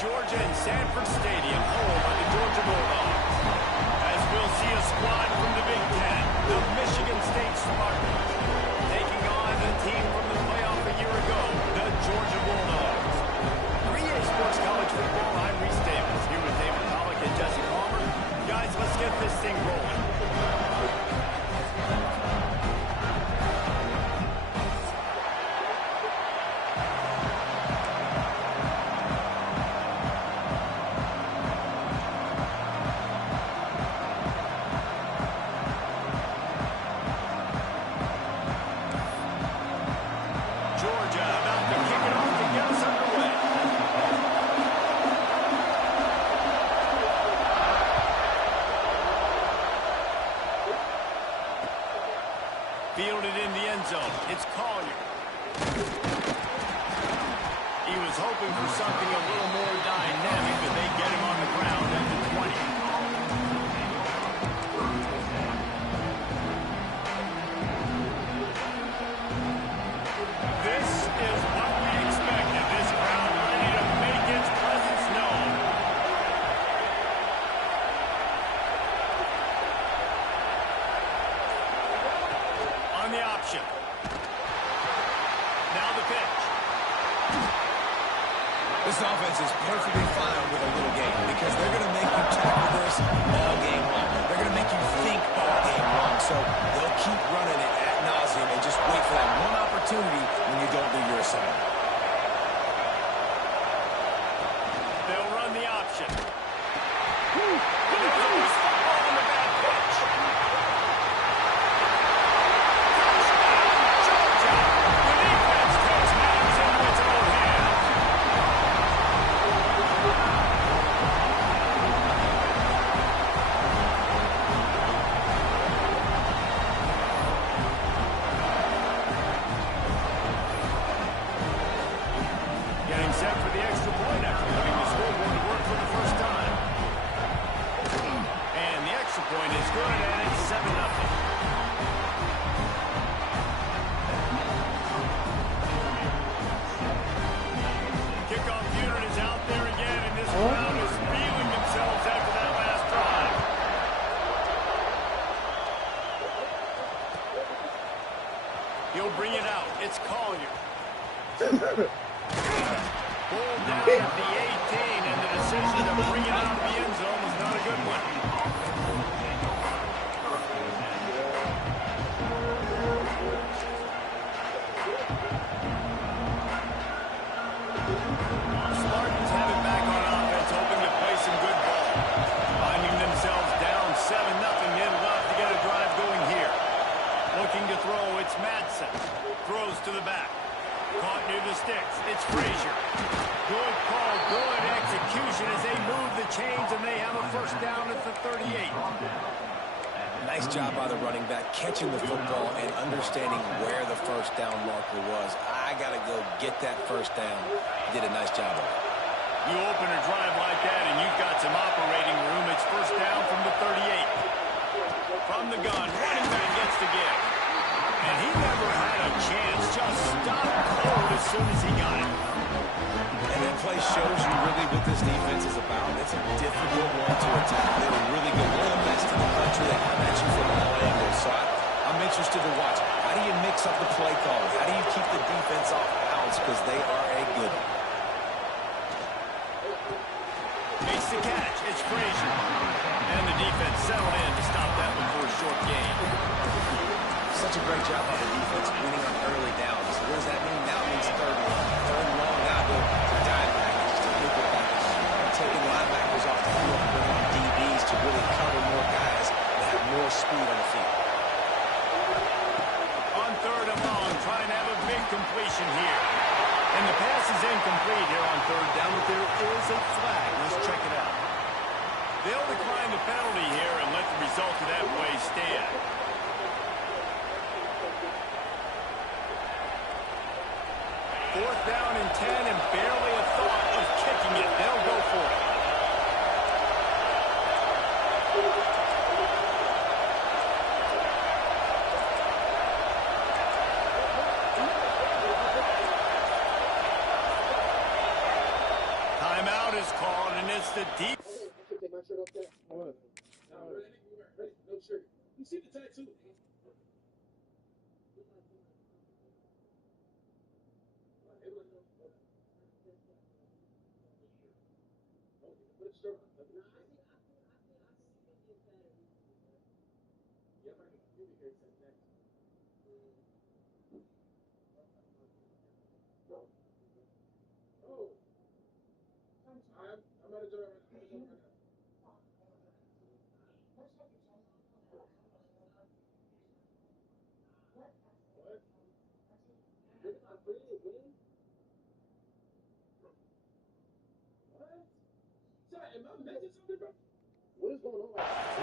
Georgia and Sanford Stadium, home of the Georgia Bulldogs. As we'll see a squad from the Big Ten, the Michigan State Spartans, taking on the team from the playoff a year ago, the Georgia Bulldogs. 3A Sports College Football, I'm Reese Davis, here with David Pollock and Jesse Palmer. Guys, let's get this thing rolling. Fielded in the end zone. It's Collier. He was hoping for something a little more dynamic, but they get him on the ground at the 20. This is what we expected. This crowd ready to make its presence known. On the option. Now the pitch. This offense is perfectly fine with a little game because they're going to make you tackle this all game long. They're going to make you think all game long. So they'll keep running it ad nauseum and just wait for that one opportunity when you don't do your assignment. They'll run the option. There's always football on the bad pitch. Getting set for the extra point after putting the scoreboard to work for the first time. And the extra point is good, and it's 7-0. Kickoff unit is out there again, and this crowd is feeling themselves after that last drive. He'll bring it out. It's Collier. Pulled down at the 18, and the decision to bring it out of the end zone was not a good one. Spartans have it back on offense, hoping to play some good ball. Finding themselves down 7-0, they'd love to get a drive going here. Looking to throw, it's Madsen. Throws to the back. Caught near the sticks. It's Frazier. Good call, good execution as they move the chains, and they have a first down at the 38. Nice job by the running back, catching the football and understanding where the first down marker was. I got to go get that first down. He did a nice job of it. You open a drive like that, and you've got some operating room. It's first down from the 38. From the gun, running back gets the give. And he never had a chance. Just stopped cold as soon as he got it. And that play shows you really what this defense is about. It's a difficult one to attack. They were really good. One of the best in the country. They come at you from all angles. So I'm interested to watch. How do you mix up the play call? How do you keep the defense off balance? Because they are a good one. Makes the catch. It's Frazier. And the defense settled in to stop that one for a short gain. Such a great job by the defense winning on early downs. What does that mean? Now it means third and long. Third and long, now go dime package, just a nickel package. Taking linebackers off the field and bringing on DBs to really cover more guys that have more speed on the field. On third and long, trying to have a big completion here. And the pass is incomplete here on third down, but there is a flag. Let's check it out. They'll decline the penalty here and let the result of that play stand. Fourth down and 10, and barely a thought of kicking it. They'll go for it. Timeout is the deep. You see the tattoo?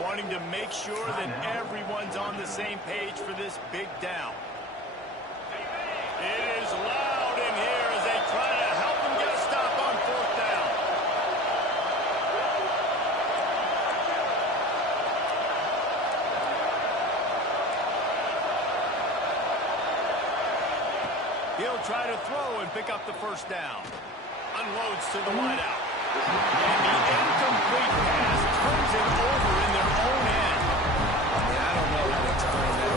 Wanting to make sure that everyone's on the same page for this big down. It is loud in here as they try to help him get a stop on 4th down. He'll try to throw and pick up the 1st down. Unloads to the wideout. And the incomplete pass turns it over in their own end. I mean, I don't know how to time that.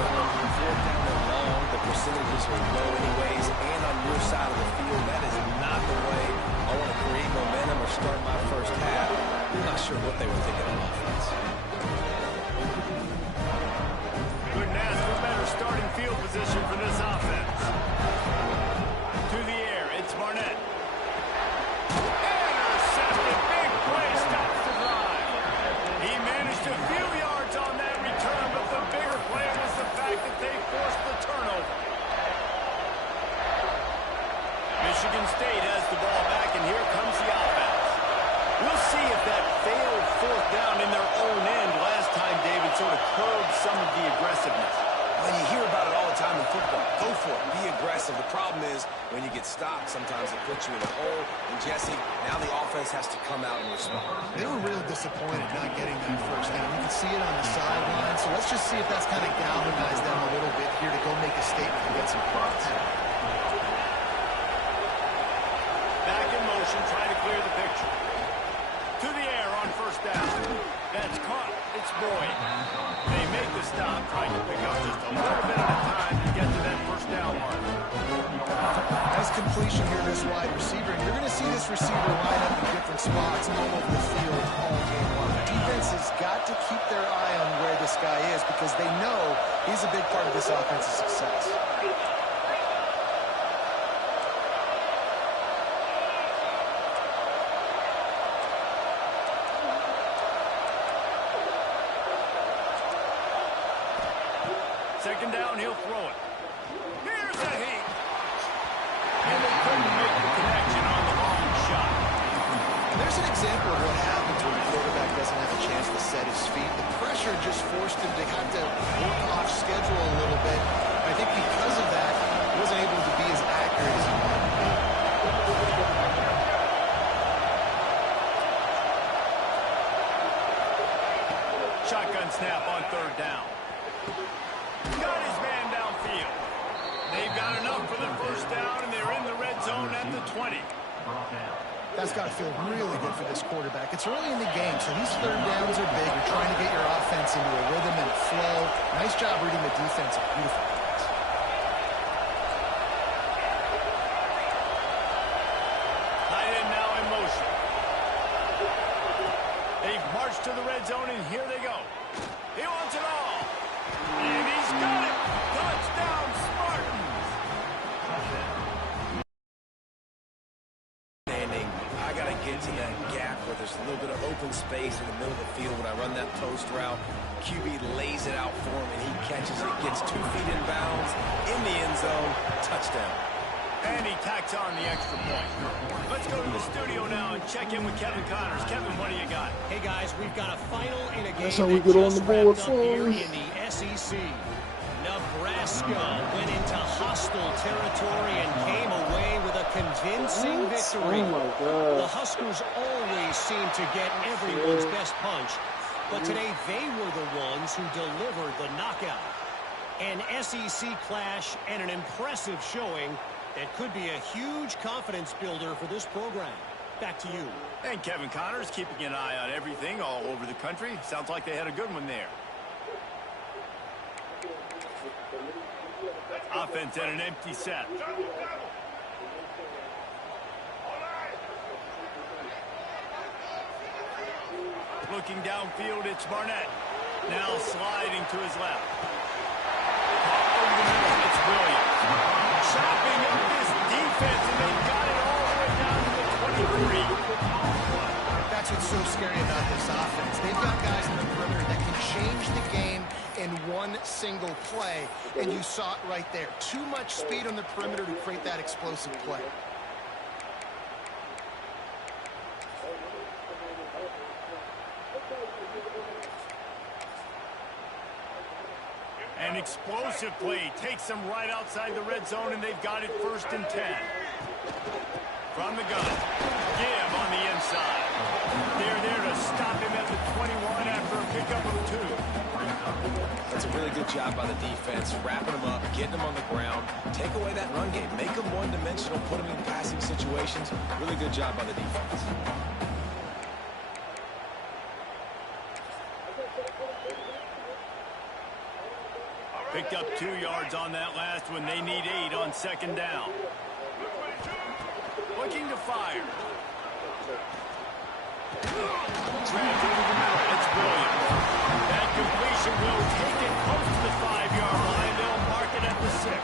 4th down and long, the percentages are low anyways, and on your side of the field, that is not the way I want to create momentum or start my first half. I'm not sure what they were thinking on offense. Couldn't ask for better starting field position for this offense. To the air, it's Barnett. Intercepted, big play, stops the drive. He managed a few yards on that return, but the bigger play was the fact that they forced the turnover. Michigan State has the ball back, and here comes the offense. We'll see if that failed 4th down in their own end last time, David, sort of curbed some of the aggressiveness. Well, you hear about it all the time in football. Go for it. Be aggressive. The problem is when you get stopped, sometimes it puts you in a hole. And, Jesse, now the offense has to come out and respond. They were real disappointed not getting that 1st down. You can see it on the sideline. So let's just see if that's kind of galvanized them a little bit here to go make a statement and get some points. Back in motion, trying to clear the picture. To the air on 1st down. That's caught. It's Boyd. They make the stop, trying to pick up just a little bit at a time to get to that 1st down mark. Nice completion here, this wide receiver. And you're going to see this receiver line up in different spots all over the field all game long. Defense has got to keep their eye on where this guy is because they know he's a big part of this offense's success. Second down, he'll throw it. Here's a heat. And they couldn't make the connection on the long shot. There's an example of what happens when a quarterback doesn't have a chance to set his feet. The pressure just forced him to have to work off schedule a little bit. I think because of that, he wasn't able to be as accurate as he wanted to be. Shotgun snap on 3rd down. Got his man downfield. They've got enough for the 1st down, and they're in the red zone at the 20. That's got to feel really good for this quarterback. It's early in the game, so these 3rd downs are big. You're trying to get your offense into a rhythm and flow. Nice job reading the defense. A beautiful pass. Tight end now in motion. They've marched to the red zone, and here they go. He wants it all. And he's got it. Touchdown, Spartans. I got to get to that gap where there's a little bit of open space in the middle of the field when I run that post route. QB lays it out for him, and he catches it, gets 2 feet in bounds, in the end zone, touchdown. And he tacks on the extra point. Let's go to the studio now and check in with Kevin Connors. Kevin, what do you got? Hey, guys, we've got a final in a game That's how we get on the board, here fellas. in the SEC. Nebraska went into hostile territory and came away with a convincing victory. Oh, my God. The Huskers always seem to get everyone's best punch, but today they were the ones who delivered the knockout. An SEC clash and an impressive showing that could be a huge confidence builder for this program. back to you. And Kevin Connors keeping an eye on everything all over the country. Sounds like they had a good one there. Offense at an empty set. Looking downfield, it's Barnett. Now sliding to his left. Over the middle, it's Williams. Chopping up this defense, and they've got it all the way down to the 23. That's what's so scary about this offense. They've got guys in the perimeter that can change the game in one single play, and you saw it right there. Too much speed on the perimeter to create that explosive play. An explosive play takes them right outside the red zone, and they've got it 1st and 10. From the gun, give on the inside. They're there to stop him at the 21 after a pickup of 2. That's a really good job by the defense, wrapping them up, getting them on the ground, take away that run game, make them one-dimensional, put them in passing situations. Really good job by the defense. Picked up 2 yards on that last one. They need 8 on 2nd down. Looking to fire. Dragged over the middle. It's Williams. That completion will take it close to the 5-yard line. They'll mark it at the 6.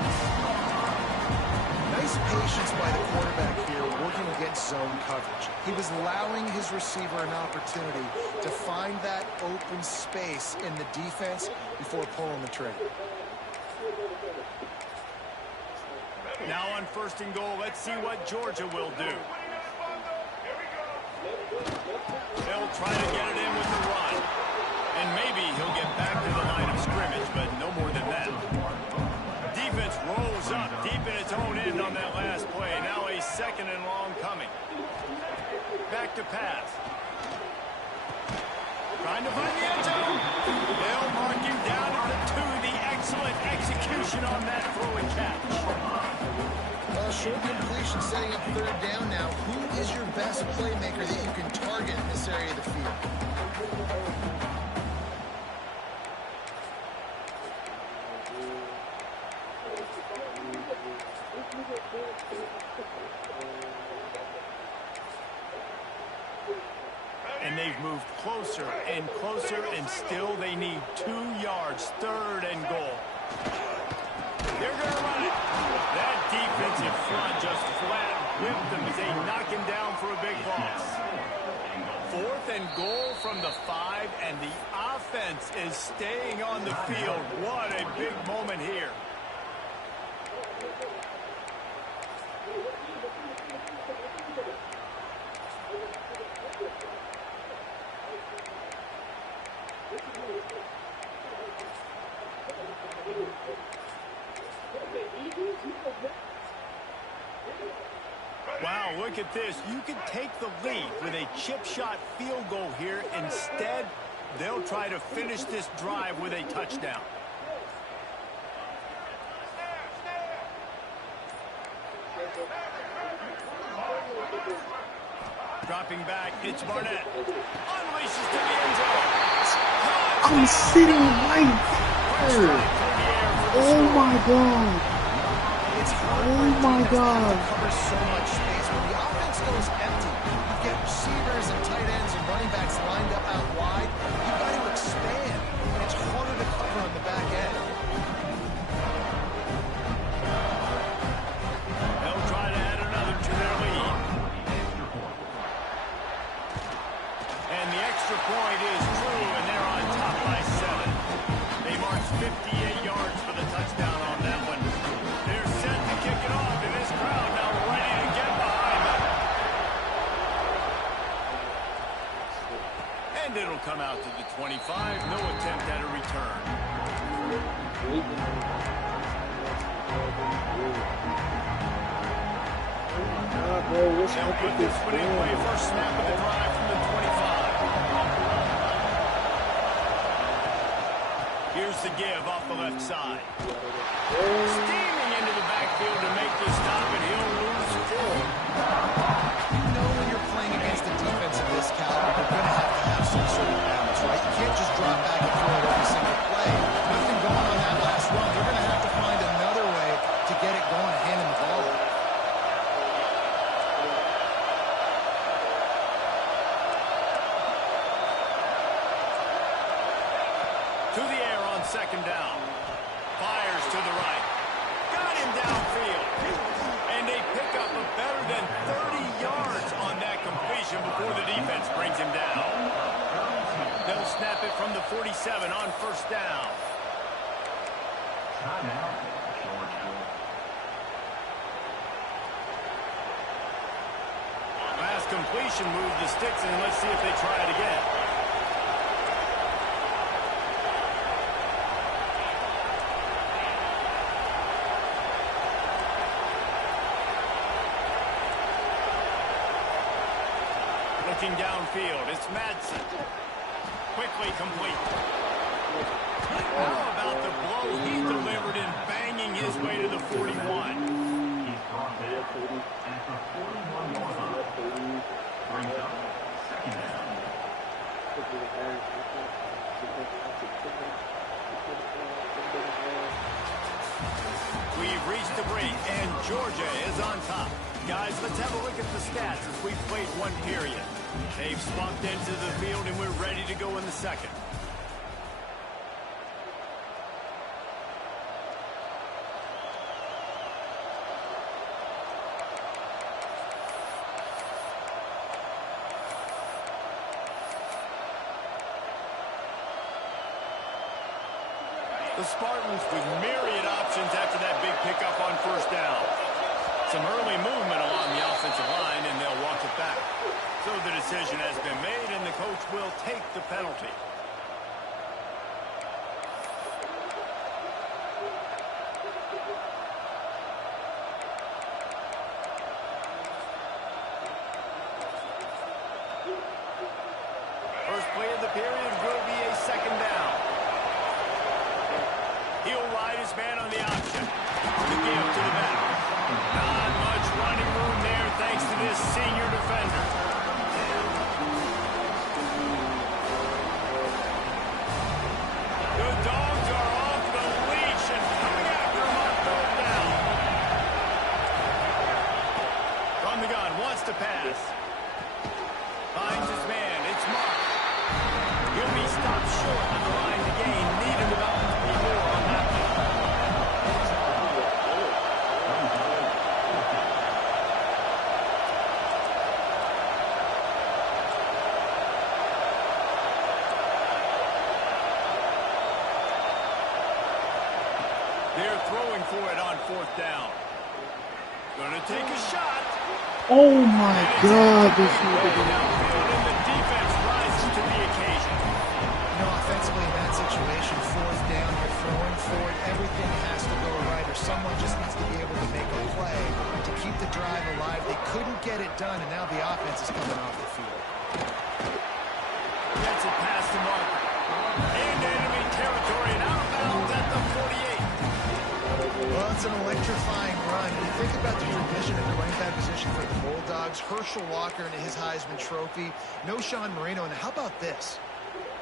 Nice patience by the quarterback here working against zone coverage. He was allowing his receiver an opportunity to find that open space in the defense before pulling the trigger. Now on 1st and goal, let's see what Georgia will do. They'll try to get it in with the run. And maybe he'll get back to the line of scrimmage, but no more than that. Defense rolls up deep in its own end on that last play. Now a 2nd and long coming. Back to pass. Trying to find the end zone. They'll mark him down at the 2. The excellent execution on that throw and catch. Well, short completion setting up 3rd down now. Who is your best playmaker that you can target in this area of the field? And they've moved closer and closer, and still they need 2 yards. 3rd and goal. They're going to run it. That defensive front just flat whipped them as they knock him down for a big loss. 4th and goal from the 5, and the offense is staying on the field. What a big moment here. Wow, look at this. You could take the lead with a chip shot field goal here. Instead, they'll try to finish this drive with a touchdown. Dropping back, it's Barnett. Unleashes to the end zone. I'm sitting right there. Oh my God. Oh my God. Covers so much space. When the offense goes empty, you get receivers and tight ends and running backs lined up out wide. You've got to expand, and it's harder to cover on the back end. They'll try to add another to their lead. And the extra point is true, and they're on top by 7. They marched 58 yards for the touchdown on that one. They're set to kick it off, and this crowd now ready to get behind them. And it'll come out to the 25. No attempt at a return. They'll put this one in play. First snap of the drive from the 25. Here's the give off the left side. Steaming into the backfield to make the stop, and he'll lose 4. You know when you're playing some sort of balance, right? You can't just drop back and throw it every single play. Nothing going on that last run. They're going to have to find another way to get it going and hand him the ball. To the air on second down. Fires to the right. Got him downfield. And they pick up a better than 30 yards on that completion before the defense brings him down. They'll snap it from the 47 on first down. Last completion moved the sticks, and let's see if they try it again. Looking downfield, it's Madsen. Quickly complete. How about the blow he delivered in banging his way to the 41? We've reached the break, and Georgia is on top. Guys, let's have a look at the stats as we've played one period. They've spunked into the field, and we're ready to go in the second. The Spartans with myriad options after that big pickup on first down. Some early movement along the offensive line, and they'll walk it back. So the decision has been made, and the coach will take the penalty. First play of the period will be a second down. He'll ride his man on the option. The give to the back. Not much running room there thanks to this senior defender. The Dogs are off the leash and coming after him on third down. From the gun, wants to pass. Finds his man. It's Mark. He'll be stopped short on the line to gain. Needed about 3 more on that one. They're throwing for it on fourth down. Gonna take a shot. Oh my God, this is Downfield, and the defense rises to the occasion. You know, offensively in that situation, fourth down, you're throwing for it. Everything has to go right, or someone just needs to be able to make a play to keep the drive alive. They couldn't get it done, and now the offense is coming off the field. Gets it past the marker. Into enemy territory and out of bounds at the 48. Well, it's an electrifying run. You think about the tradition at the running back position for the Bulldogs. Herschel Walker and his Heisman Trophy. No Sean Marino. And how about this?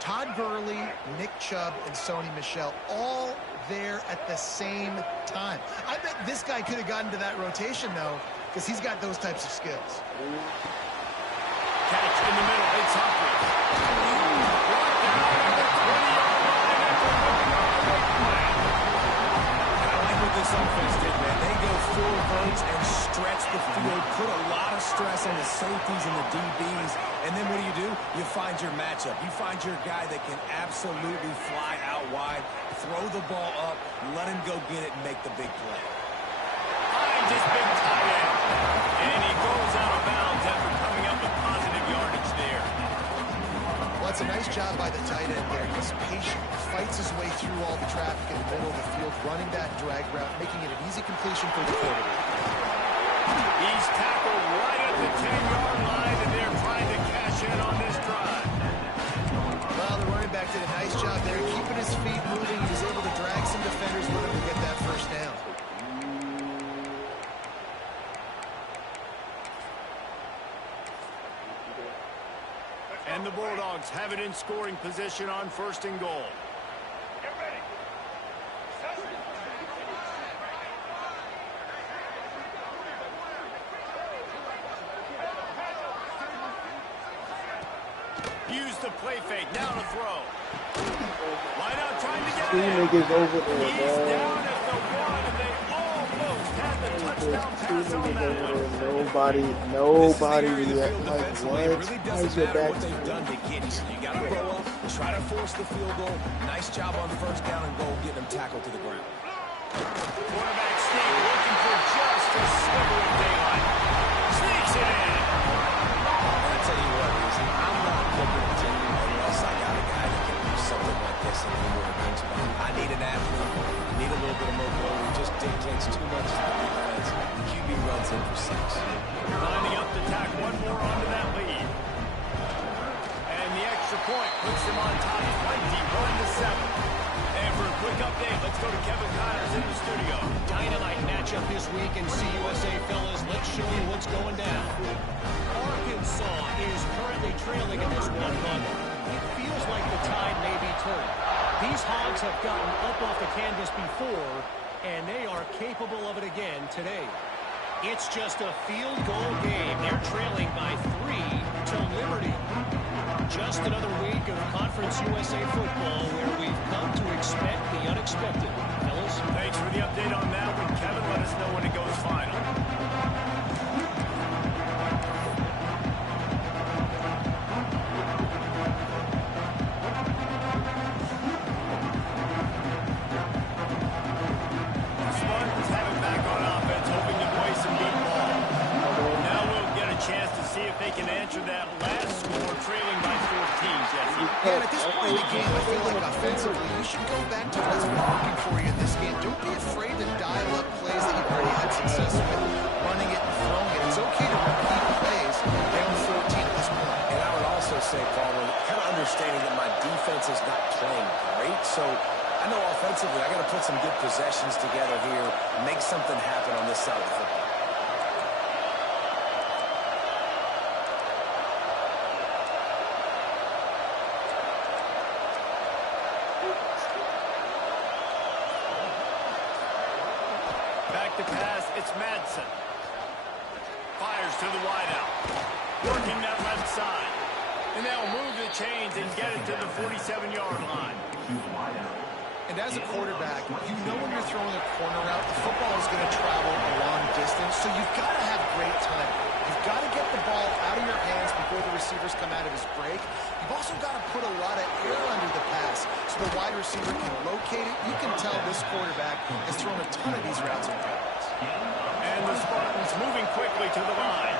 Todd Gurley, Nick Chubb, and Sony Michel all there at the same time. I bet this guy could have gotten to that rotation, though, because he's got those types of skills. Catch in the middle. It's Humphrey. Brought down at the 20-yard line after moving on the play. I like what this offense did, man. They go full verts and stretch the field, put a lot of stress on the safeties and the DBs, and then what do? You find your matchup. You find your guy that can absolutely fly out wide, throw the ball up, let him go get it and make the big play. Finds his big tight end. And he goes out of bounds after coming up with positive yardage there. Well, it's a nice job by the tight end there. He's patient, fights his way through all the traffic in the middle of the field, running that drag route, making it an easy completion for the quarterback. He's tackled right at the 10-yard line, and they're trying to cash in on this drive. Well, the running back did a nice job there, keeping his feet moving. He was able to drag some defenders with him to get that first down. And And the Bulldogs have it in scoring position on 1st and goal. Use the play fake. Now to throw. Line out trying to get Two it. niggas over there, He's bro. down at the 1, and they almost had the touchdown Two pass on niggas that over one. there. Nobody This is the area of the field react. Like, defensively. It what? really How's doesn't your matter back what they've done to get you. You got to grow up, try to force the field goal. Nice job on 1st down and goal, getting them tackled to the ground. Quarterback sneak looking for just a sliver of daylight. Sneaks it in. I tell you what, Easy, I'm not looking at you unless I got a guy that can do something like this in the quarterback spot. I need an athlete. I need a little bit of mobility. Just dictates too much to the defense. QB runs in for 6. Lining up to tack one more onto that lead. And the extra point puts them on top 21-7. And for a quick update, let's go to Kevin Connors in the studio. Dynamite matchup this week in CUSA, fellas. Let's show you what's going down. Arkansas is currently trailing in this one, but it feels like the tide may be turning. These Hogs have gotten up off the canvas before, and they are capable of it again today. It's just a field goal game. They're trailing by 3 to Liberty. Just another week of Conference USA football where we've come to expect the unexpected. Fellas? Thanks for the update on that one, Kevin. Let us know when it goes final. Spartans have it back on offense, hoping to play some good ball. Now we'll get a chance to see if they can answer that last score, trailing by 14, Jesse. Yeah, and at this point in the game, I feel like offensively, you should go back to what's been working for you in this game. Don't be afraid to dial up plays that you've already had success with, running it and throwing it. It's okay to repeat plays down 14 at this point. And I would also say, Paul, kind of understanding that my defense is not playing great, so I know offensively I got to put some good possessions together here, make something happen on this side of the football. Back to pass, it's Madsen. Fires to the wideout. Working that left side. And they'll move the chains and get it to the 47-yard line. And as a quarterback, you know when you're throwing a corner route, the football is going to travel a long distance, so you've got to have great timing. You've got to get the ball out of your hands before the receivers come out of his break. You've also got to put a lot of air under the pass so the wide receiver can locate it. You can tell this quarterback has thrown a ton of these routes in practice. And the Spartans moving quickly to the line.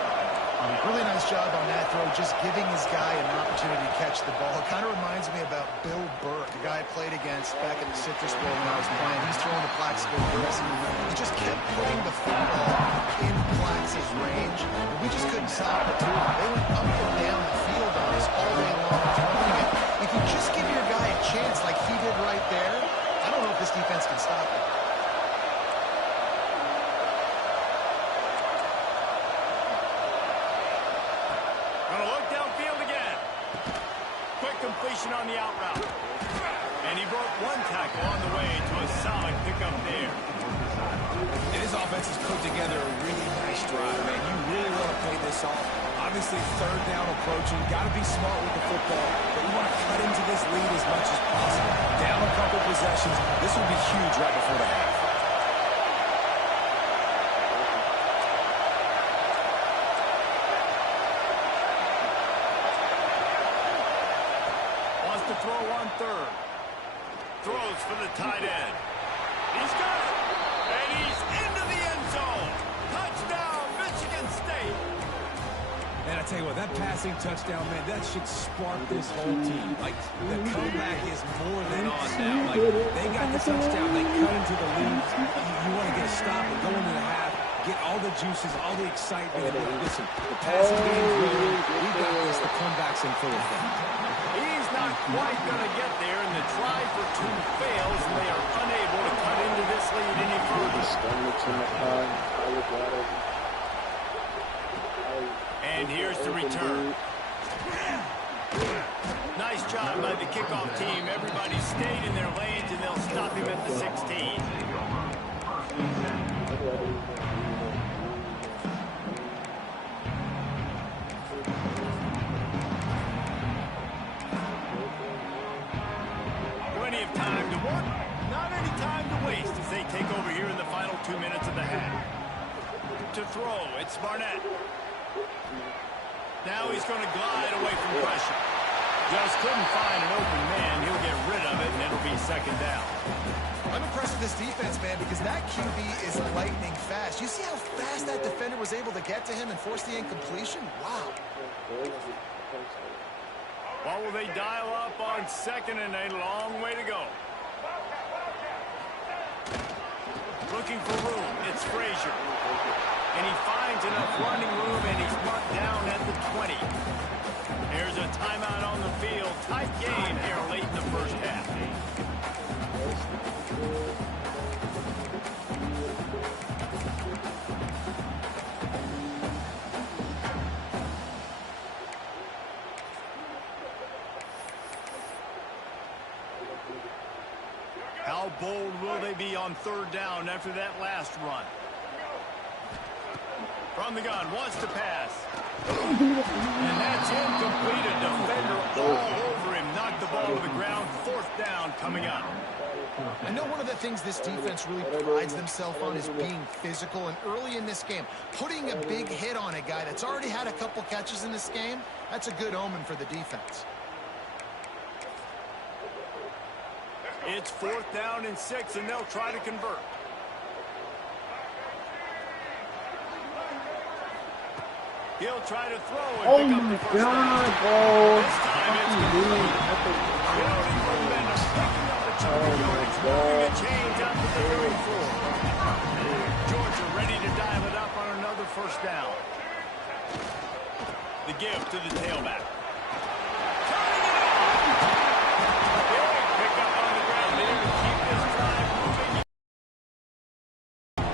Really nice job on that throw, just giving his guy an opportunity to catch the ball. It kind of reminds me about Bill Burke, a guy I played against back at the Citrus Bowl when I was playing. He's throwing the Plaxico Bills. He just kept putting the football in Plax's range, and we just couldn't stop the two of them. They went up and down the field on us all day long throwing it. If you just give your guy a chance like he did right there, I don't know if this defense can stop it. Completion on the out route. And he broke one tackle on the way to a solid pickup there. And his offense has put together a really nice drive, man. You really want to pay this off. Obviously, 3rd down approaching. Got to be smart with the football, but you want to cut into this lead as much as possible. Down a couple possessions. This will be huge right before the half. To throw on 3rd. Throws for the tight end. He's got it. And he's into the end zone. Touchdown, Michigan State. And I tell you what, that passing touchdown, man, that should spark this whole team. Like, the comeback is more than on now. Like, they got the touchdown. They cut into the lead. You want to get a stop and go into the half, get all the juices, all the excitement. Listen, the passing game's going. We got this. The comeback's in full effect. He's not quite going to get there, and the try for 2 fails, and they are unable to cut into this lead any further. And here's the return. job by the kickoff team. Everybody stayed in their lanes, and they'll stop him at the 16. Plenty of time to work. Not any time to waste as they take over here in the final 2 minutes of the half. To throw, it's Barnett. Now he's going to glide away from pressure. Just couldn't find an open man. He'll get rid of it, and it'll be second down. I'm impressed with this defense, man, because that QB is lightning fast. You see how fast that defender was able to get to him and force the incompletion? Wow. What will they dial up on second and a long way to go? Looking for room. It's Frazier. And he finds enough running room, and he's marked down at the 20. There's a timeout on the field. Tight game here late in the first half. How bold will they be on third down after that last run? From the gun, wants to pass. And that's incomplete. A defender all over him. Knocked the ball to the ground. Fourth down coming up. I know one of the things this defense really prides themselves on is being physical. And early in this game, putting a big hit on a guy that's already had a couple catches in this game, that's a good omen for the defense. It's fourth down and 6, and they'll try to convert. He'll try to throw and pick up the first down. This time it's complete. Building momentum, picking up the chunk of yardage, moving the chains out to the 34. Georgia ready to dial it up on another first down. The give to the tailback. Turning it on! Big pickup on the ground there to keep this drive moving.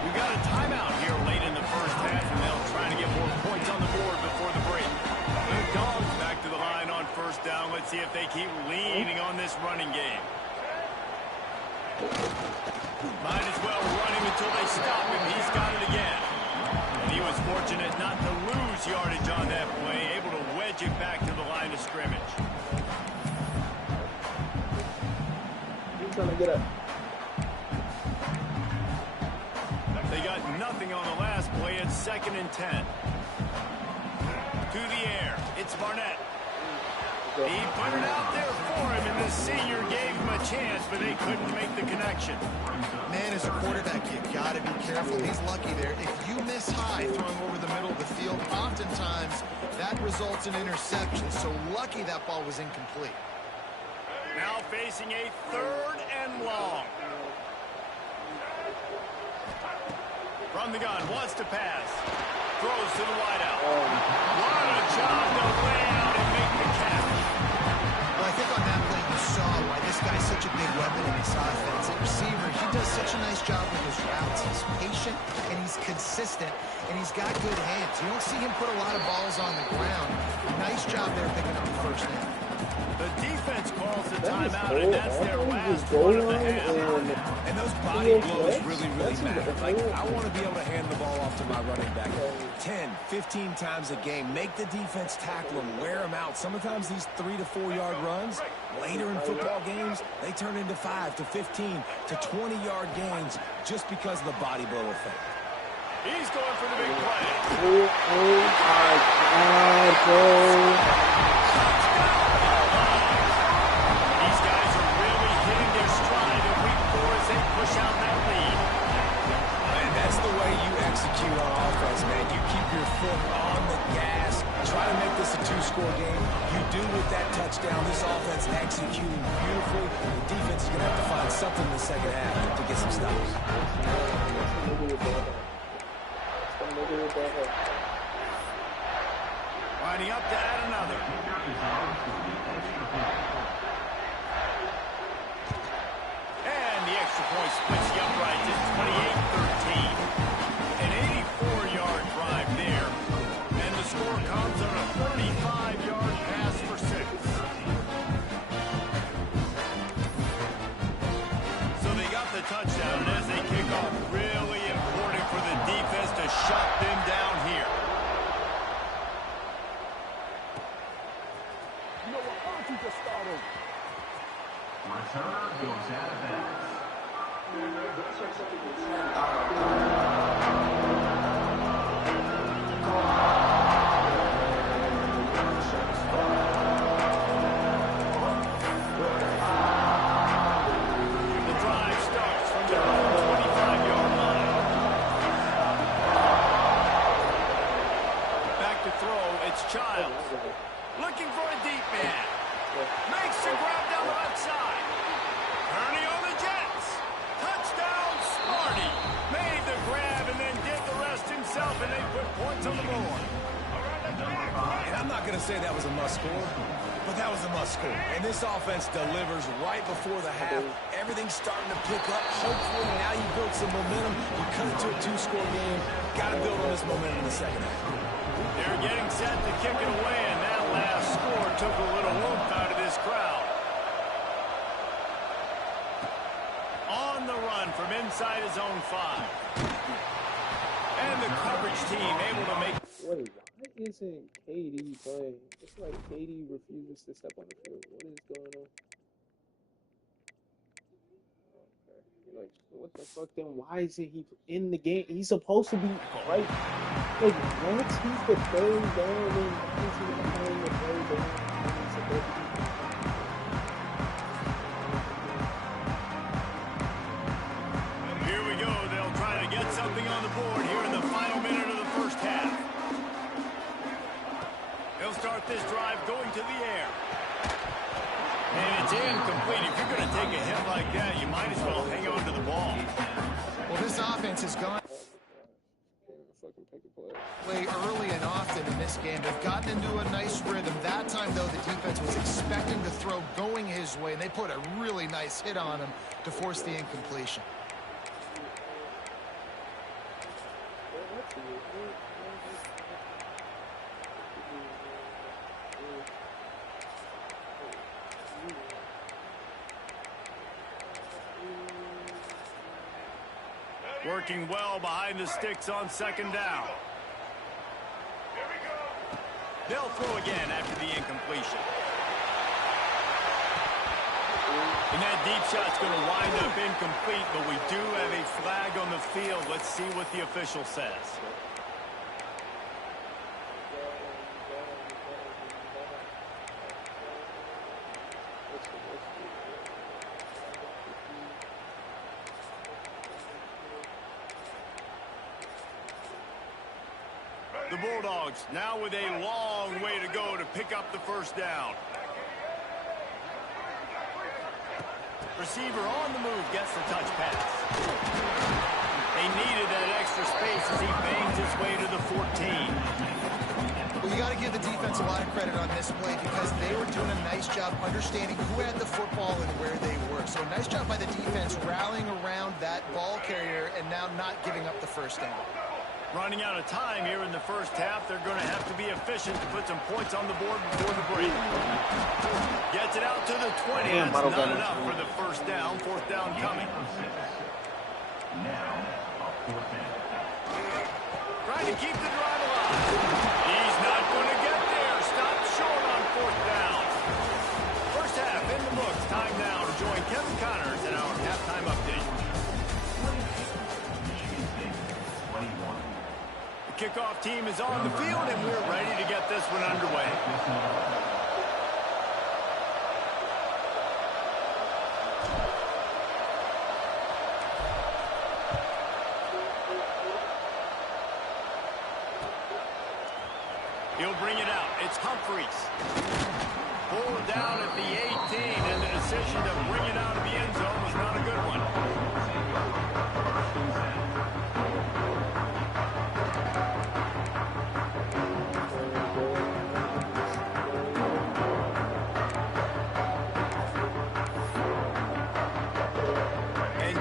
We've got a timeout here late in the first half, and they'll try to get more points on the board before the break. The Dogs back to the line on first down. Let's see if they keep leaning on this running game. Might as well run him until they stop him. He's got it again. And he was fortunate not to lose yardage on that play, able to wedge it back to the line of scrimmage. He's trying to get up. They got nothing on the last play. It's 2nd and 10. To the air. It's Barnett. He put it out there for him, and the senior gave him a chance, but they couldn't make the connection. Man, as a quarterback, you got to be careful. He's lucky there. If you miss high throwing over the middle of the field, oftentimes that results in interception. So lucky that ball was incomplete. Now facing a 3rd and long. From the gun, wants to pass. Throws to the wideout. What a job to lay out and make the catch. Well, I think on that play you saw why this guy's such a big weapon in this offense. At receiver, he does such a nice job with his routes. He's patient, and he's consistent, and he's got good hands. You don't see him put a lot of balls on the ground. Nice job there picking up the first down. The defense calls the timeout, and that's their last run of the half. And those body blows really matter. Like, I want to be able to hand the ball off to my running back 10, 15 times a game. Make the defense tackle them, wear them out. Sometimes these 3 to 4 yard runs, later in football games, they turn into 5 to 15 to 20 yard gains just because of the body blow effect. He's going for the big play. Oh my God, bro. These guys are really hitting their stride in week 4 as they push out that lead. And that's the way you execute on offense, man. You keep your foot on the gas. Try to make this a 2-score game. You do with that touchdown. This offense executing beautifully. The defense is going to have to find something in the second half to get some stops. Lining up to add another. And the extra point splits the uprights. It's 28-13. An 84-yard drive there. And the score comes on a 35-yard pass for 6. Returner goes out of bounds. The drive starts from the 25-yard line. Back to throw, it's Childs. Looking for a deep man. Makes the grab down the left side. Turning on the Jets. Touchdown, Smarty. Made the grab and then did the rest himself, and they put points on the board. And I'm not going to say that was a must score, but that was a must score. And this offense delivers right before the half. Everything's starting to pick up. Hopefully now you build some momentum. You cut it to a 2-score game. Got to build on this momentum in the second half. They're getting set to kick it away, and that last score took a little oomph out of this crowd. On the run from inside his own 5. And the coverage team able to make... Wait, why isn't KD playing? It's like KD refuses to step on the field. What is going on? Okay. Like, what the fuck then? Why isn't he in the game? He's supposed to be right. Like, once he's the third down, then why is he not playing the third down? He's supposed to be. Here we go. They'll try to get something on the board here in the final minute of the first half. They'll start this drive going to the air. And it's incomplete. If you're going to take a hit like that, you might as well hang on to the ball. Well, this offense has gone play early and often in this game. They've gotten into a nice rhythm. That time, though, the defense was expecting the throw going his way, and they put a really nice hit on him to force the incompletion. Working well behind the sticks on second down. They'll throw again after the incompletion. And that deep shot's going to wind up incomplete, but we do have a flag on the field. Let's see what the official says. The Bulldogs now with a long way to go to pick up the first down. Receiver on the move gets the touch pass. They needed that extra space as he bangs his way to the 14. Well, you got to give the defense a lot of credit on this play because they were doing a nice job understanding who had the football and where they were. So a nice job by the defense rallying around that ball carrier and now not giving up the first down. Running out of time here in the first half. They're going to have to be efficient to put some points on the board before the break. Gets it out to the 20. That's not enough for the first down. Fourth down coming. Now, fourth down. Trying to keep the drive alive. He's not going to get there. Stop short on fourth down. First half in the books. Time now to join Kevin Connors in our halftime update. Kickoff team is on the field, and we're ready to get this one underway. He'll bring it out. It's Humphreys. Pulled down at the 18, and the decision to bring it out of the end zone was not a good one.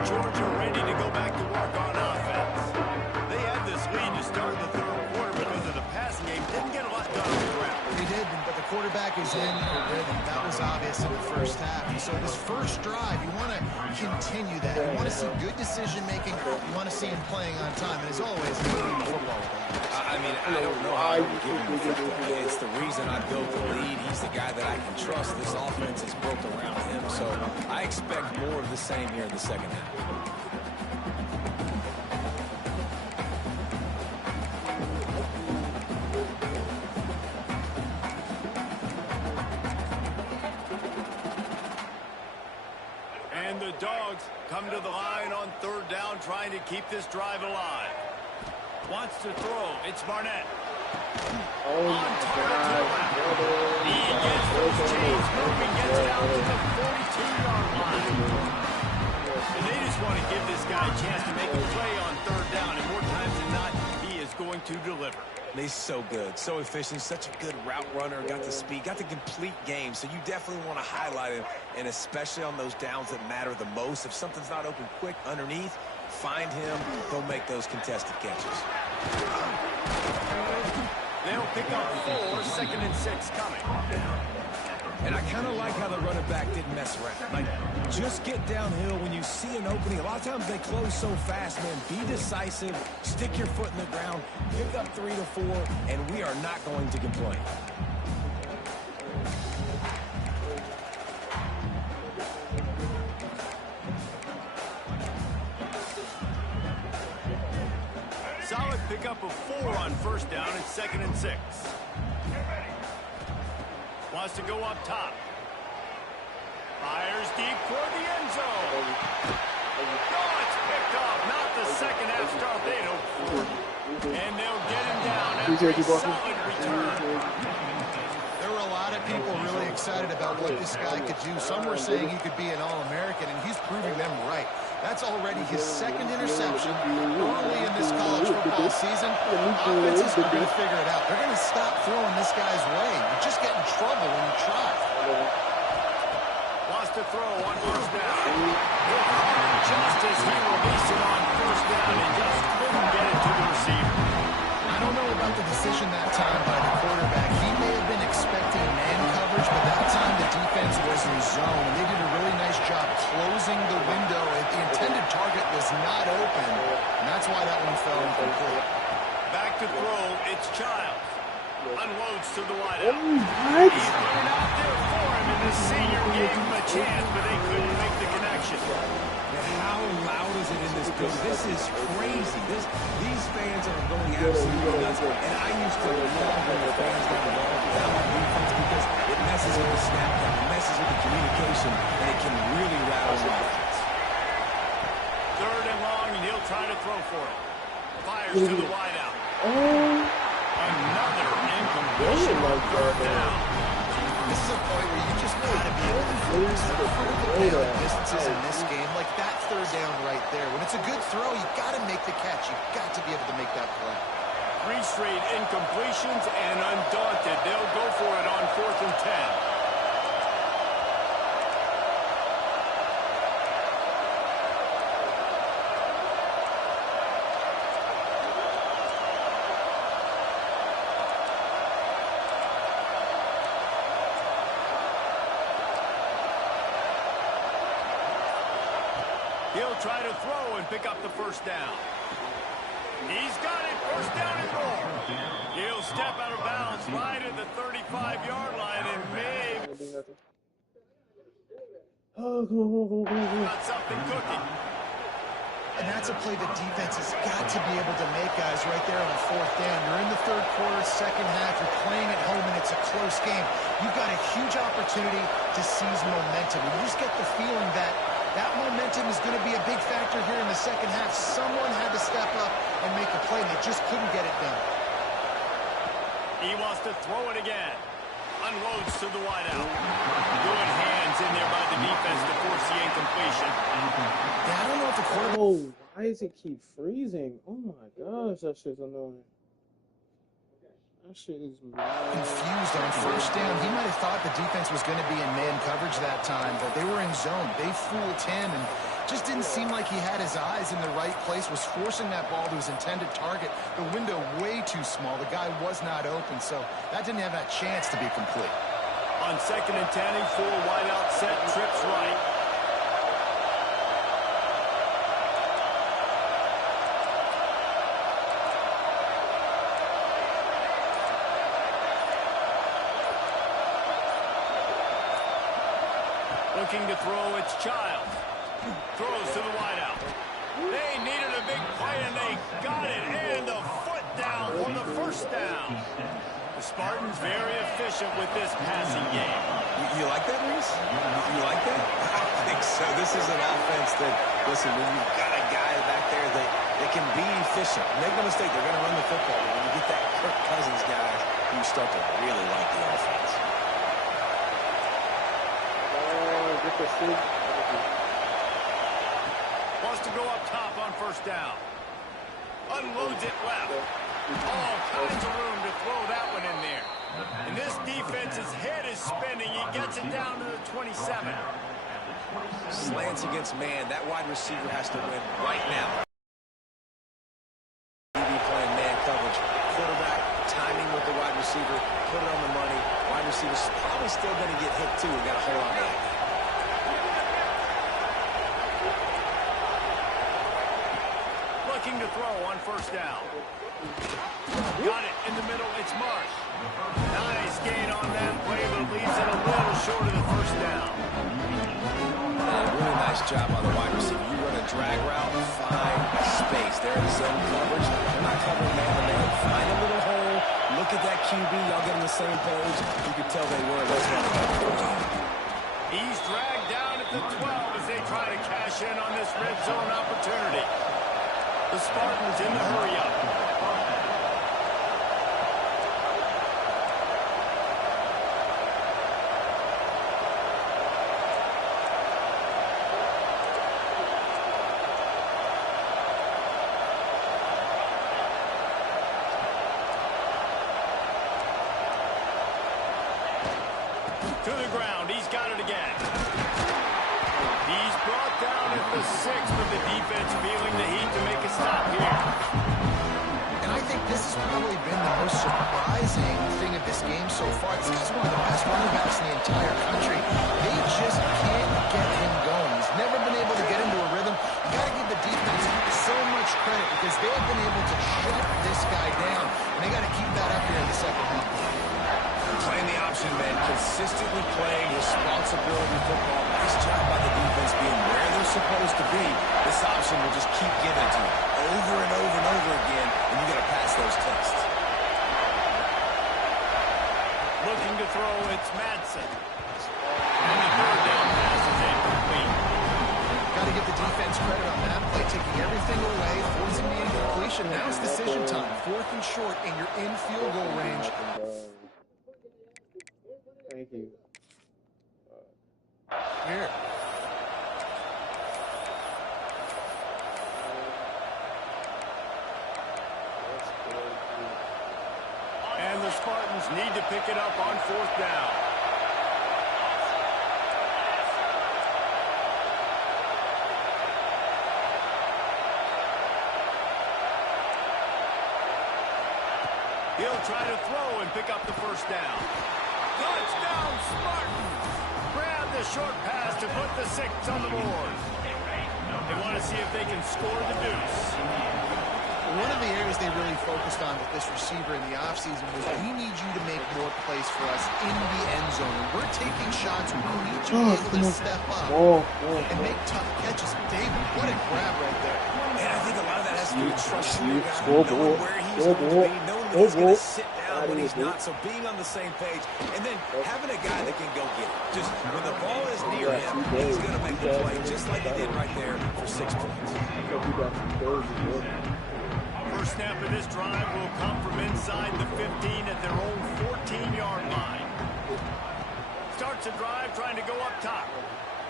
Georgia ready to go back to work on offense. They had this lead to start the third quarter because of the passing game. Didn't get a lot done on the ground. They did, but the quarterback is in a rhythm. That was obvious in the first half. And so this first drive, you want to continue that. You want to see good decision-making. You want to see him playing on time. And as always, he's moving the football with that. I mean, I don't know how I would give him the football. It's the reason I built the lead. He's the guy that I can trust. This offense is built around him, so I expect more of the same here in the second half. And the Dogs come to the line on third down, trying to keep this drive alive. Wants to throw. It's Barnett. Oh my God. He gets those chains moving, gets it out to the 42-yard line. And they just want to give this guy a chance to make a play on third down, and more times than not, he is going to deliver. He's so good, so efficient, such a good route runner, got the speed, got the complete game, so you definitely want to highlight him, and especially on those downs that matter the most. If something's not open quick underneath, find him, he'll make those contested catches. They'll pick up 4, 2nd and 6 coming. And I kind of like how the running back didn't mess around. Like, just get downhill when you see an opening. A lot of times they close so fast, man. Be decisive, stick your foot in the ground, pick up 3 to 4, and we are not going to complain. Solid pickup of 4 on first down and 2nd and 6. Wants to go up top. Fires deep toward the end zone. Oh, it's picked off. Not the second half start they'd hoped for. And they'll get him down after a solid return. There were a lot of people really excited about what this guy could do. Some were saying he could be an All-American, and he's proving them right. That's already his 2nd interception early in this college football season. Offenses are going to figure it out. They're going to stop throwing this guy's way. You just get in trouble when you try. Wants to throw on first down. Just as he released it on first down and just couldn't get it to the receiver. I don't know about the decision that time by the quarterback. He may have been expecting man coverage, but that time the defense was in zone. They did a really nice job closing the window. The intended target was not open, and that's why that one fell incomplete. Back to throw, it's Childs. Unloads to the wideout. What? He's put it out there for him, and the senior gave him a chance, but they couldn't make the connection. How loud is it in this building? This is crazy. These fans are going absolutely nuts. And I used to love when the fans got involved down on defense because it messes with the snap count, it messes with the communication, and it can really rattle the offense. 3rd and long, and he'll try to throw for it. Fires to the wideout. Another incompletion on 3rd down. This is a point where you just got to be able to focus on the critical distances in this game, like that 3rd down right there. When it's a good throw, you got to make the catch. You got to be able to make that play. 3 straight incompletions, and undaunted, they'll go for it on 4th and 10. He'll try to throw and pick up the first down. He's got it. First down and more. He'll step out of bounds right at the 35-yard line and maybe got something cooking. And that's a play the defense has got to be able to make, guys, right there on 4th down. You're in the 3rd quarter, 2nd half. You're playing at home, and it's a close game. You've got a huge opportunity to seize momentum. You just get the feeling that that momentum is going to be a big factor here in the 2nd half. Someone had to step up and make a play, and they just couldn't get it done. He wants to throw it again. Unloads to the wideout. Good hands in there by the defense to force the incompletion. Yeah, I don't know if the quarterback... Oh, why does it keep freezing? Oh my gosh, that shit's annoying. That shit is mad. Confused on first down. He might have thought the defense was going to be in man coverage that time, but they were in zone. They fooled him and just didn't seem like he had his eyes in the right place, was forcing that ball to his intended target. The window way too small. The guy was not open, so that didn't have that chance to be complete. On 2nd and 10, and 4 wideout set, trips right. Looking to throw, it's Childs. Throws to the wideout. They needed a big play, and they got it. And the foot down for the first down. The Spartans very efficient with this passing game. You like that, Reese? You like that? I think so. This is an offense that, listen, when you've got a guy back there that can be efficient. Make no mistake, they're going to run the football. But when you get that Kirk Cousins guy, you start to really like the offense. Wants to go up top on first down. Unloads it left. All kinds of room to throw that one in there. And this defense's head is spinning. He gets it down to the 27. Slants against man. That wide receiver has to win right now. Playing man coverage. Quarterback, timing with the wide receiver. Put it on the money. Wide receiver's probably still going to get hit, too. We've got to hold on to that. Looking to throw on first down. Got it in the middle. It's Marsh. Nice gain on that play, but leaves it a little short of the first down. Really nice job on the wide receiver. You run a drag route, find space. They're in zone coverage. They're not covering man-to-man. Find a little hole. Look at that QB. Y'all get on the same page. You can tell they were. Let's run it. He's dragged down at the 12 as they try to cash in on this red zone opportunity. The Spartans in the hurry-up. To the ground. He's got it again. He's brought down at the 6, but the defense feeling the heat to make a stop here. And I think this has probably been the most surprising thing of this game so far. This guy's one of the best running backs in the entire country. They just can't get him going. He's never been able to get into a rhythm. You got to give the defense so much credit because they've been able to shut this guy down. And they got to keep that up here in the second half. Playing the option, man. Consistently playing responsibility football. Nice job by the defense being where they're supposed to be. This option will just keep giving it to you over and over and over again, and you got to pass those tests. Looking to throw, it's Madsen. And the third down pass is incomplete. Got to give the defense credit on that play, taking everything away, forcing the incompletion. Now it's decision time. 4th and short, and you're in field goal range. Thank you. Here. And the Spartans need to pick it up on 4th down. He'll try to throw and pick up the first down. Touchdown, Spartans! Grab the short pass to put the 6 on the board. They want to see if they can score the deuce. One of the areas they really focused on with this receiver in the offseason was we need you to make more plays for us in the end zone. When we're taking shots, we need you to be able to step up and make tough catches. David, what a grab right there. And I think a lot of that has to do with trusting the guy, knowing where he's going to be, knowing that he's going to sit down when he's not. So being on the same page, and then having a guy that can go get it. Just when the ball is near him, he's going to make the play, just like he did right there for 6 points. First snap of this drive will come from inside the 15 at their own 14-yard line. Starts a drive trying to go up top.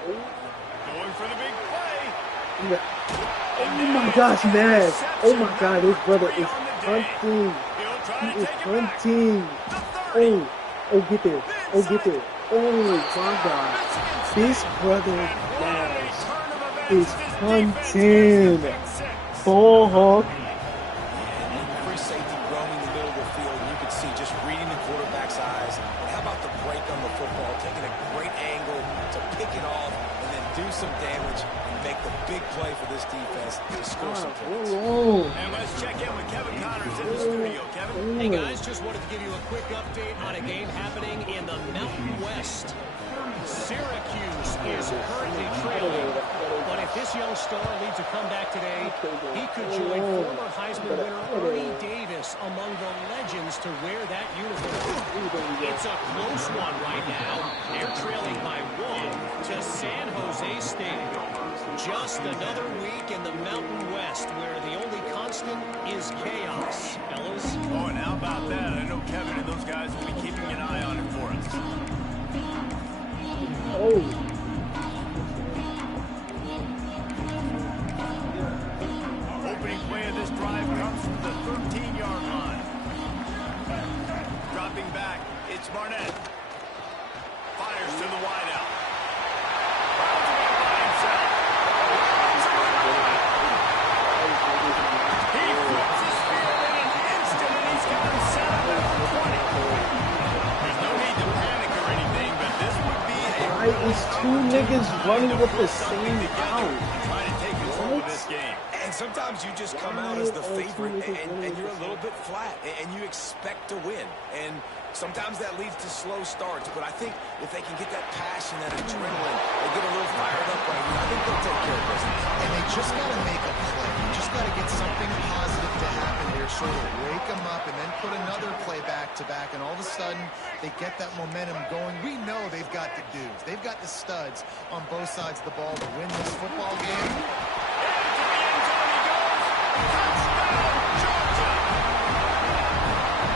Going for the big play. Oh my gosh, man. Oh my God, his brother is hunting. He is hunting. Oh, get there. Oh, get there. Oh my God. This brother is hunting. Ball hawk. Free safety roaming the middle of the field, and you can see just reading the quarterback's eyes. And how about the break on the football, taking a great angle to pick it off and then do some damage and make the big play for this defense to score some points. And let's check in with Kevin Connors in the studio. Kevin? Hey guys, just wanted to give you a quick update on a game happening in the Mountain West. Syracuse is currently trailing. But if this young star leads a comeback today, he could join former Heisman winner Ernie Davis among the legends to wear that uniform. It's a close one right now. They're trailing by 1 to San Jose State. Just another week in the Mountain West where the only constant is chaos, fellas. Oh, and how about that? I know Kevin and those guys will be keeping an eye on it for us. Oh. Opening play of this drive comes from the 13-yard line. Dropping back, it's Barnett. Fires to the wideout. Fires it in by himself. He flips his field in an instant, and he's got him set up at the 20. There's no need to panic or anything, but this would be a... Why is 2 niggas running with the same out? Try to take control of this game. And sometimes you just come out as the favorite, and you're a little bit flat, and you expect to win. And sometimes that leads to slow starts. But I think if they can get that passion, that adrenaline, they get a little fired up right here, I think they'll take care of business. And they just got to make a play. You just got to get something positive to happen here, sort of wake them up, and then put another play back-to-back, and all of a sudden they get that momentum going. We know they've got the dudes. They've got the studs on both sides of the ball to win this football game.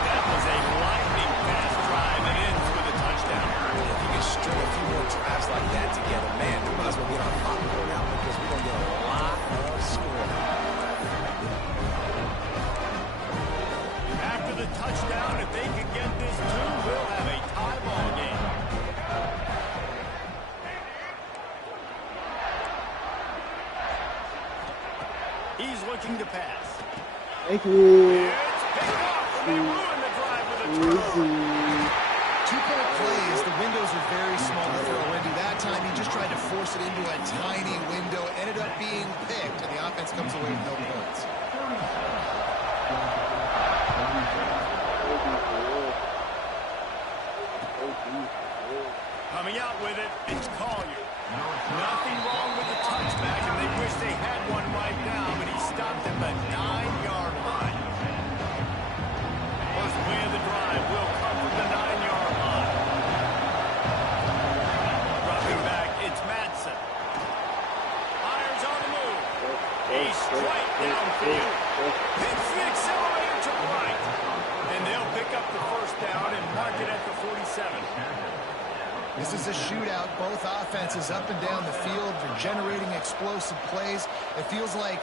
That was a lightning fast drive and ends with a touchdown. If you can string a few more drives like that together, man, we might as well get our popcorn out because we're going to get a lot of scoring. After the touchdown, if they can get this too, we'll have a tie ball game. He's looking to pass. Thank you. It's picked off, and they ruin the drive with a turnover. 2-point plays, the windows are very small to throw into. That time he just tried to force it into a tiny window. Ended up being picked, and the offense comes away with no points. Coming out with it, it's Collier. Nothing wrong with the touchback, and they wish they had one right now, but he stopped at the 9-yard line. First play of the drive will come from the 9-yard line. Dropping back, it's Madsen. Fires on the move. He's straight downfield. Hits the accelerator to the right. And they'll pick up the first down and mark it at the 47. This is a shootout. Both offenses up and down the field. They're generating explosive plays. It feels like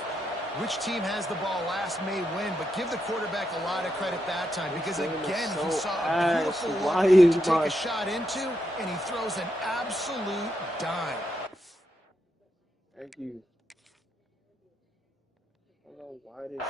which team has the ball last may win, but give the quarterback a lot of credit that time because, again, he saw a beautiful look to take a shot into, and he throws an absolute dime. Thank you. I don't know why this is.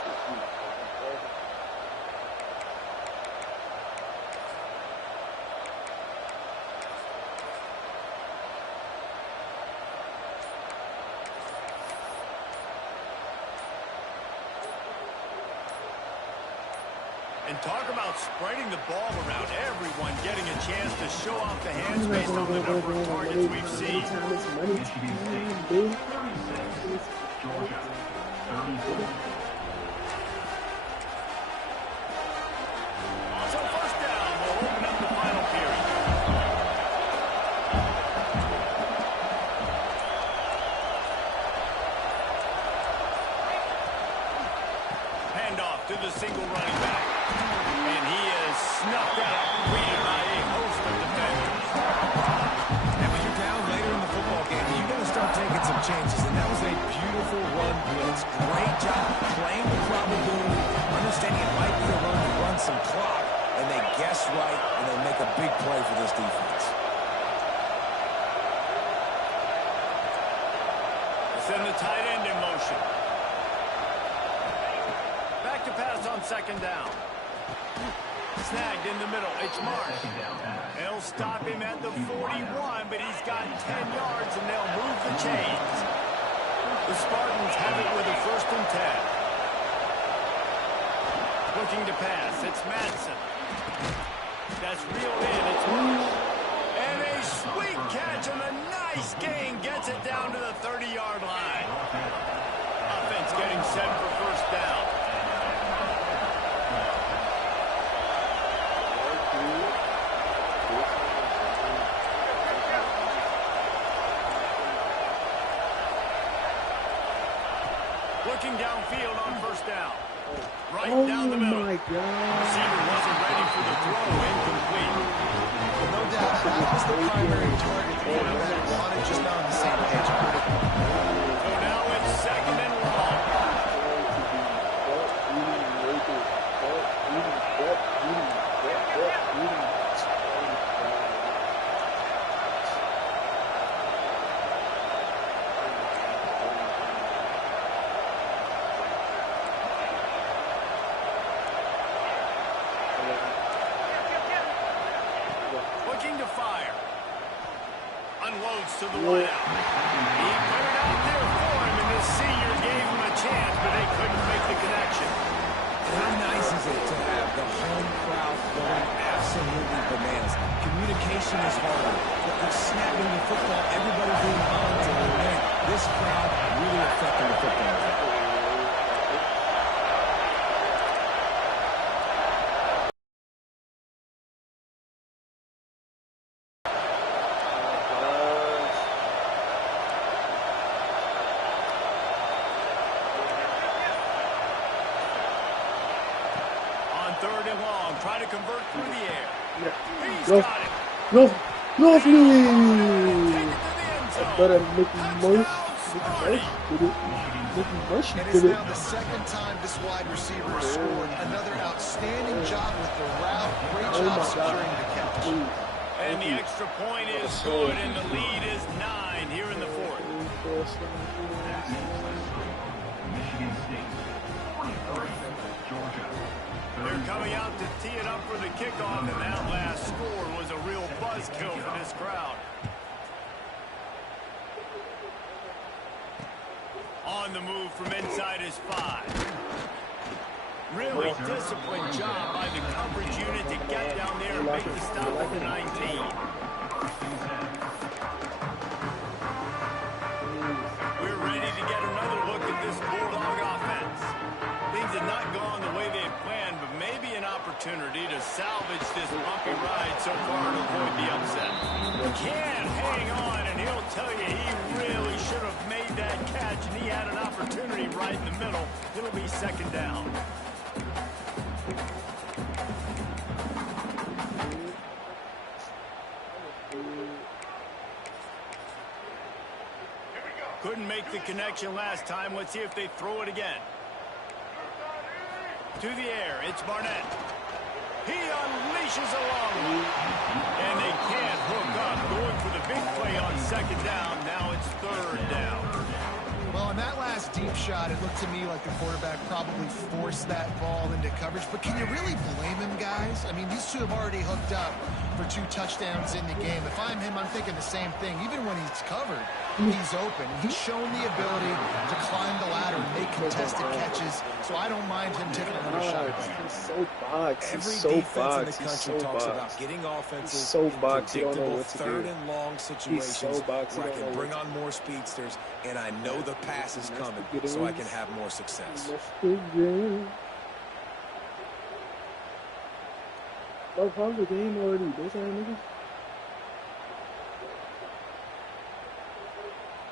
And talk about spreading the ball around. Everyone getting a chance to show off the hands based on the number of targets we've seen. Georgia, 34. So first down will open up the final period. Handoff to the single running back. And he is snuffed out, greeted by a host of defenders. And when you're down later in the football game, you got to start taking some changes. And that was a beautiful run blitz. Great job playing the probability, understanding it might be a run to run some clock. And they guess right, and they make a big play for this defense. Send the tight end in motion. Back to pass on second down. Snagged in the middle. It's Marsh. They'll stop him at the 41, but he's got 10 yards, and they'll move the chains. The Spartans have it with a 1st and 10. Looking to pass. It's Madsen. That's reeled in. It's Marsh. And a sweet catch and a nice gain gets it down to the 30-yard line. Offense getting set for first down. Looking downfield on first down. Right down the middle. Oh my God. Receiver wasn't ready for the throw. Incomplete. No doubt, that was the primary target the quarterback wanted, just not on the same page. So now it's second and long. Looking to fire. Unloads to the wideout. He put it out there for him, and his senior gave him a chance, but they couldn't make the connection. How nice is it to have the home crowd going absolutely bananas? Communication is harder. They're snapping the football, everybody being on to the win. This crowd really affecting the football. Third and long. Try to convert through the air. He's Go. got it. Go. Go Take it to the me. end zone. But Mickey Mouse Touchdown, did it. Mickey Mouse And it's did it. now the second time this wide receiver has scored. Another outstanding job with the route. Great Oh job my securing God. the catch. Please. And the extra point is good, and the lead is 9 here in the fourth. Michigan State, 43, Georgia. They're coming out to tee it up for the kickoff, and that last score was a real buzzkill for this crowd. On the move from inside his 5. Really disciplined job by the coverage unit to get down there and make the stop at the 19. We're ready to get another look at this Bulldog offense. Things have not gone the way they had planned, but maybe an opportunity to salvage this bumpy ride so far and avoid the upset. Can't hang on, and he'll tell you he really should have made that catch, and he had an opportunity right in the middle. It'll be second down. Couldn't make the connection last time. Let's see if they throw it again. To the air, it's Barnett. He unleashes a long one. And they can't hook up. Going for the big play on second down. Now it's third down. Well, on that last deep shot, it looked to me like the quarterback probably forced that ball into coverage. But can you really blame him, guys? I mean, these two have already hooked up for 2 touchdowns in the game. If I'm him, I'm thinking the same thing. Even when he's covered, he's open. He's shown the ability to climb the ladder and make contested catches. So I don't mind him taking another shot at that. He's so boxed. Every He's so defense in the boxed. He's country so talks boxed. about getting offenses He's so in boxed, you don't know predictable what to do. third and long situations so boxed, you where I don't can know bring what on more speedsters and I know the pass is coming so I can have more success. Bro, how's the game already? Those are niggas.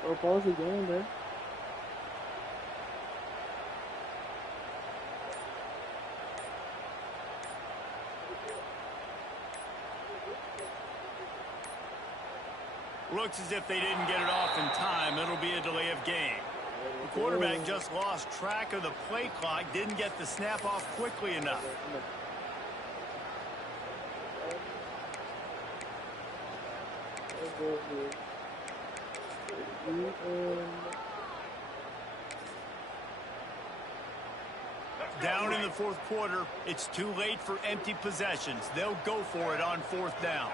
Bro, pause the game, man. Looks as if they didn't get it off in time. It'll be a delay of game. The quarterback just lost track of the play clock, didn't get the snap off quickly enough. Down in the fourth quarter, it's too late for empty possessions. They'll go for it on fourth down.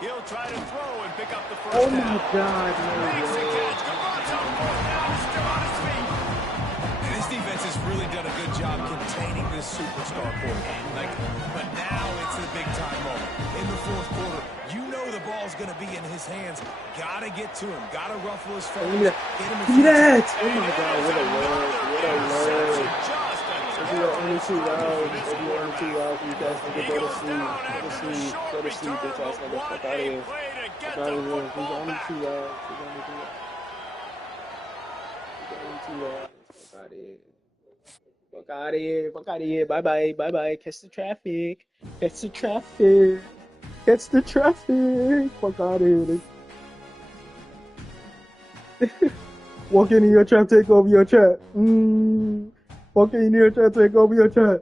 He'll try to throw and pick up the first down. Oh my God, Makes the catch. Garoppolo on fourth down. He's still on his feet. And this defense has really done a good job containing this superstar quarterback. But now it's to the big-time moment. In the fourth quarter, you know the ball's going to be in his hands. Got to get to him. Got to ruffle his feathers. See that? Oh, my God. What a word. What a word. If you are only 2 rounds, you guys can go to sleep. Go to sleep. Go to sleep, bitch ass nigga. Fuck out of here. Fuck out of here. He's only 2 rounds. He's only 2 rounds. He's only 2 rounds. Fuck out of here. Fuck out of here. Fuck out of here. Bye bye. Bye bye. Catch the traffic. Catch the traffic. Catch the traffic. Fuck out of here. Walk into your trap, take over your trap. Walk in your trap, take over your trap.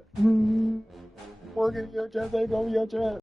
Walk in your trap, take over your trap.